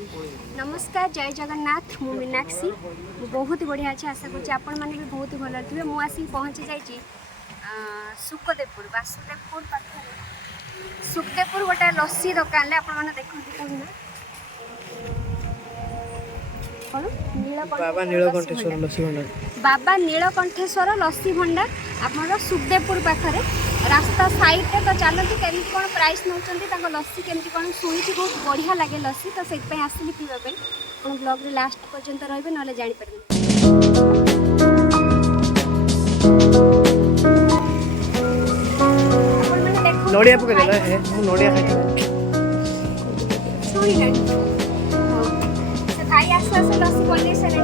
नमस्कार जय जगन्नाथ मु मीनाक्षी बहुत बढ़िया अच्छे आशा करुँच आपण मैंने भी बहुत भल थे मुझे पहुँची जाइए सुखदेवपुर वासुदेवपुर पाखे सुखदेवपुर गोटे लस्सी दुकान आप देखते कौन बाबा नीलकंठेश्वर लस्सी भंडार बाबा नीलकंठेश्वर लस्सी भंडार आप सुखदेवपुर पाखे रास्ता साइड रे तो चलती केमी कौन प्राइस नौ लस्सी केमी कौन शुणी बहुत बढ़िया लगे लस्सी तो से आसली पीवाई आप ब्लॉग रे लास्ट पर्यंत रही ना जापर नड़िया पकड़ है मु नड़िया खाई शुणी ना से भाई आस आस लस्सी बन सारे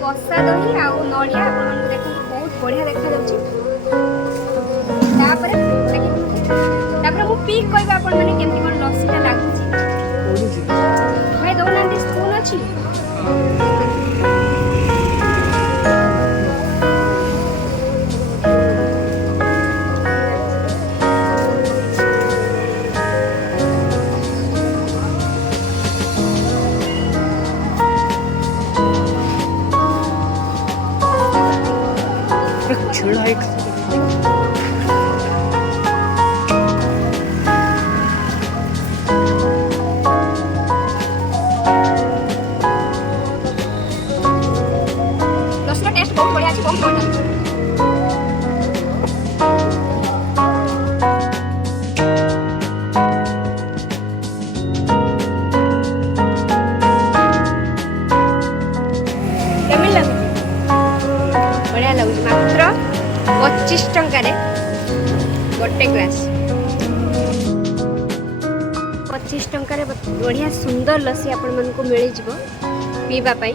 बसा दही आउ नड़िया देखो बहुत बढ़िया देखा जाऊँ पीक कह आप केमती कौन लस्सीटा लगुच भाई दौना स्पून अच्छी छेड़ा एक लस्सीर टेस्ट बहुत बढ़िया अच्छे बहुत बढ़िया बढ़िया लगुच मात्र 25 टंका गोटे ग्लास 25 टंका बढ़िया सुंदर लस्सी आपण मन को मिल जाव पीवाई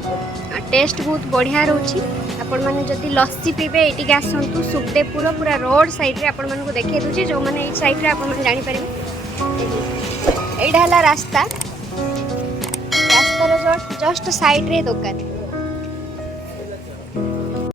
टेस्ट बहुत बढ़िया रोची आपण मैंने जदि लस्सी पीबे ये आसतु सुखदेवपुर पूरा रोड साइड रे आपण मन को देखे दूची जो मैंने ये साइड रे आपण मैंने जानि पारे एटा हला रास्ता रास्तार जस्ट साइड रे दुकान